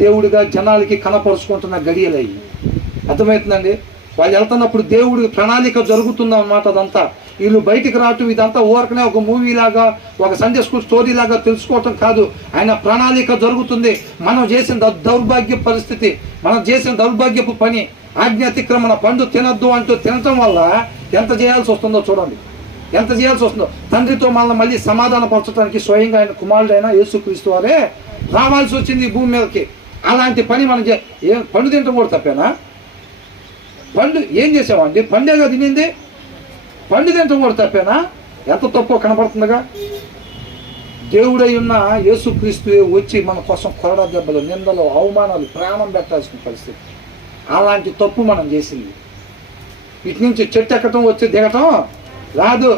దేవుడిగా జనాలకి కనపరుచుకుంటున్న గడియలయ్యి. అర్థమవుతుందండి? వాళ్ళు వెళ్తున్నప్పుడు దేవుడి ప్రణాళిక జరుగుతుందన్నమాట. అదంతా వీళ్ళు బయటికి రావటం ఇదంతా ఊరకనే ఒక మూవీ లాగా, ఒక సండే స్కూల్ స్టోరీ లాగా తెలుసుకోవటం కాదు. ఆయన ప్రణాళిక జరుగుతుంది. మనం చేసిన దౌర్భాగ్య పరిస్థితి, మనం చేసిన దౌర్భాగ్యపు పని, ఆజ్ఞాతిక్రమణ, పండు తినద్దు అంటూ తినటం వల్ల ఎంత చేయాల్సి వస్తుందో చూడండి. ఎంత చేయాల్సి వస్తుందో. తండ్రితో మనల్ని మళ్ళీ సమాధానపరచడానికి స్వయంగా ఆయన కుమారుడైన యేసుక్రీస్తు వారే రావాల్సి వచ్చింది ఈ భూమి మీదకి. అలాంటి పని మనం పండు తినటం కూడా తప్పేనా? పండు ఏం చేసామండి? పండేగా తినింది. పండు తినటం కూడా తప్పేనా? ఎంత తప్పో కనపడుతుందిగా. దేవుడై ఉన్న యేసుక్రీస్తు వచ్చి మన కోసం కొరడా దెబ్బలు, నిందలు, అవమానాలు, ప్రాణం పెట్టాల్సిన పరిస్థితి. అలాంటి తప్పు మనం చేసింది. ఇటు నుంచి చెట్టు ఎక్కటం వచ్చి దిగటం రాదు.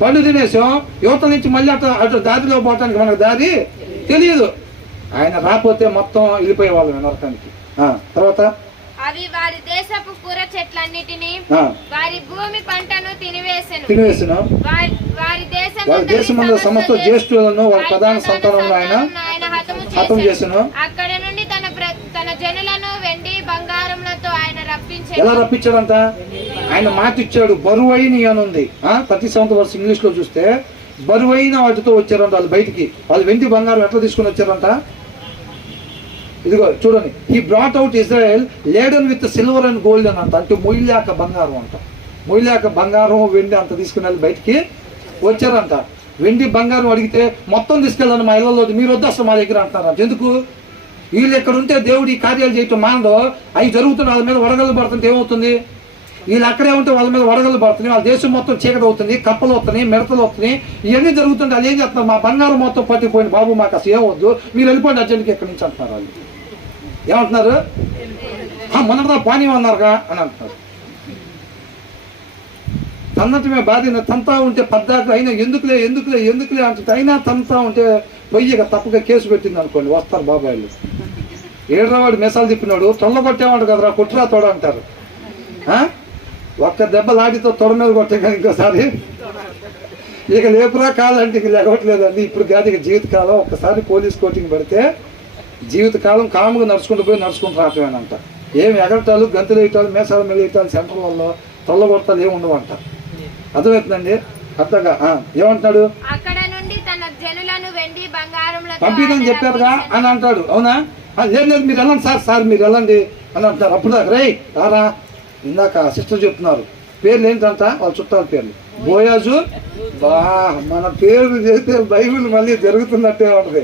పండు తినేసాం, యువత నుంచి మళ్ళీ అటు దారిలో పోవటానికి మనకు దారి తెలియదు. ఆయన రాకపోతే మొత్తం వెళ్ళిపోయే వాళ్ళం నరకానికి. తర్వాత అవి వారి దేశపు కూర చెట్లన్నిటిని, వారి భూమి పంటను తినివేసెను. వారి దేశమందు సమస్త జ్యేష్ఠులను వారి ప్రధాన సంతానమును ఆయన హతం చేసెను. అక్కడ నుండి తన జనులను వెండి బంగారములతో ఆయన రప్పించాడు. ఎలా రప్పించాడంట? ఆయన మాట ఇచ్చాడు. బరువైన అనుంది 37వ వర్షం ఇంగ్లీష్ లో చూస్తే, బరువైన వాటితో వచ్చారంట వాళ్ళు బయటికి. వాళ్ళు వెండి బంగారం ఎట్లా తీసుకుని వచ్చారంట? ఇదిగో చూడండి. He brought out Israel laden with silver and gold అని అంట. అంటే మొయ్యలేక బంగారం అంట. మొయ్యలేక బంగారం, వెండి అంత తీసుకుని వెళ్ళి బయటికి వచ్చారంట. వెండి బంగారం అడిగితే మొత్తం తీసుకెళ్ళండి మా ఇళ్లలో, మీరు వద్దు అసలు మా దగ్గర అంటున్నారంట. ఎందుకు? వీళ్ళు ఎక్కడ ఉంటే దేవుడు ఈ కార్యాలు చేయటం మానదో, అవి జరుగుతున్న వాళ్ళ మీద వడగళ్ళు పడుతుంటే ఏమవుతుంది? వీళ్ళు అక్కడే ఉంటే వాళ్ళ మీద వడగళ్ళు పడుతున్నాయి, వాళ్ళ దేశం మొత్తం చీకటి అవుతుంది, కప్పలు వస్తున్నాయి, మిడతలు వస్తున్నాయి, ఇవన్నీ జరుగుతుంటే వాళ్ళు ఏం చేస్తున్నారు? మా బంగారం మొత్తం పట్టిపోయింది బాబు, మాకు అసలు ఏమవద్దు, మీరు వెళ్ళిపోండి అర్జెంట్కి ఎక్కడి నుంచి అంటున్నారు. వాళ్ళు ఏమంటున్నారు? మొన్నటిదా పానీ అన్నారుగా అని అంటున్నారు. తన్నటమే బాధ. తంతా ఉంటే పద్దాకు అయినా ఎందుకులే అంటే అయినా తంతా ఉంటే పొయ్యిగా తప్పగా కేసు పెట్టింది అనుకోండి, వస్తారు బాబాయిలు. ఏడ్రావాడు మెసాలు తిప్పినాడు, తొల్లగొట్టేవాడు కదరా, కొట్టురా తోడ అంటారు. ఒక్క దెబ్బ లాటితో తొడ మీద కొట్టే కానీ ఇంకోసారి ఇక లేపురా కాదంటే ఇక లేవట్లేదండి. ఇప్పుడు కాదు, ఇక జీవితకాలం ఒక్కసారి పోలీస్ కోటింగ్ పడితే జీవితకాలం కాముగా నడుచుకుంటూ రావటమేనంట. ఏమి ఎగరటాలు, గంతులు వేయటాలు, మేసాలు మెలిగేయటాలు, సెంటర్లలో తొల్లగొట్టాలు ఏమి ఉండవంట. అర్థమవుతుందండి? అర్థంగా ఏమంటున్నాడు? పంపిదని చెప్పారుగా అని అంటాడు. అవునా? లేదు మీరు వెళ్ళండి సార్ మీరు వెళ్ళండి అని అంటారు. అప్పుడు దాకా రే రారా, ఇందాక సిస్టర్ చెప్తున్నారు పేర్లు ఏంటంట, వాళ్ళ చుట్టాల పేర్లు. బోయాజు. మన పేరు చేస్తే బైబిల్ మళ్ళీ జరుగుతున్నట్టే ఉంటుంది.